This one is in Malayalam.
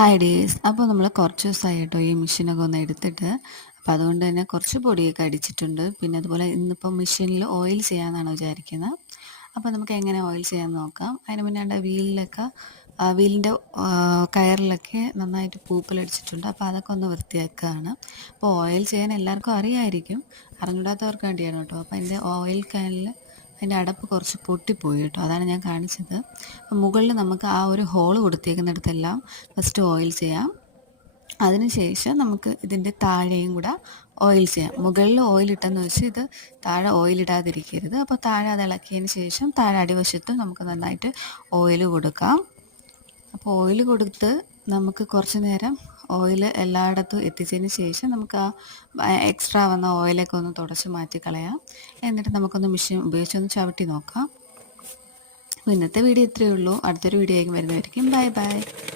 Hi days. അപ്പോൾ നമ്മൾ കുറച്ച് ദിവസമായിട്ടോ ഈ മെഷീനൊക്കെ ഒന്ന് എടുത്തിട്ട്, അപ്പോൾ അതുകൊണ്ട് തന്നെ കുറച്ച് പൊടിയൊക്കെ അടിച്ചിട്ടുണ്ട്. പിന്നെ അതുപോലെ ഇന്നിപ്പോൾ മെഷീനിൽ ഓയിൽ ചെയ്യാമെന്നാണ് വിചാരിക്കുന്നത്. അപ്പോൾ നമുക്ക് എങ്ങനെ ഓയിൽ ചെയ്യാമെന്ന് നോക്കാം. അതിന് മുന്നേ വീലിലൊക്കെ വീലിൻ്റെ കയറിലൊക്കെ നന്നായിട്ട് പൂപ്പലടിച്ചിട്ടുണ്ട്. അപ്പോൾ അതൊക്കെ ഒന്ന് വൃത്തിയാക്കുകയാണ്. അപ്പോൾ ഓയിൽ ചെയ്യാൻ എല്ലാവർക്കും അറിയാമായിരിക്കും, അറിഞ്ഞൂടാത്തവർക്ക് വേണ്ടിയാണ് കേട്ടോ. അപ്പോൾ അതിൻ്റെ ഓയിൽ ക്യാനിൽ അതിൻ്റെ അടപ്പ് കുറച്ച് പൊട്ടിപ്പോയി കേട്ടോ, അതാണ് ഞാൻ കാണിച്ചത്. അപ്പം മുകളിൽ നമുക്ക് ആ ഒരു ഹോള് കൊടുത്തേക്കുന്നിടത്തെല്ലാം ഫസ്റ്റ് ഓയിൽ ചെയ്യാം. അതിനുശേഷം നമുക്ക് ഇതിൻ്റെ താഴെയും കൂടെ ഓയിൽ ചെയ്യാം. മുകളിൽ ഓയിലിട്ടെന്ന് വെച്ച് ഇത് താഴെ ഓയിലിടാതിരിക്കരുത്. അപ്പോൾ താഴെ അത് ഇളക്കിയതിന് ശേഷം താഴെ അടിവശത്തും നമുക്ക് നന്നായിട്ട് ഓയിൽ കൊടുക്കാം. അപ്പോൾ ഓയിൽ കൊടുത്ത് നമുക്ക് കുറച്ച് നേരം ഓയിൽ എല്ലായിടത്തും എത്തിച്ചതിന് ശേഷം നമുക്ക് ആ എക്സ്ട്രാ വന്ന ഓയിലൊക്കെ ഒന്ന് തുടച്ച് മാറ്റി കളയാം. എന്നിട്ട് നമുക്കൊന്ന് മെഷീൻ ഉപയോഗിച്ചൊന്ന് ചവിട്ടി നോക്കാം. അപ്പോൾ ഇന്നത്തെ വീഡിയോ ഇത്രയേ ഉള്ളൂ. അടുത്തൊരു വീഡിയോ ആയിരിക്കും വരുന്നതായിരിക്കും. Bye bye.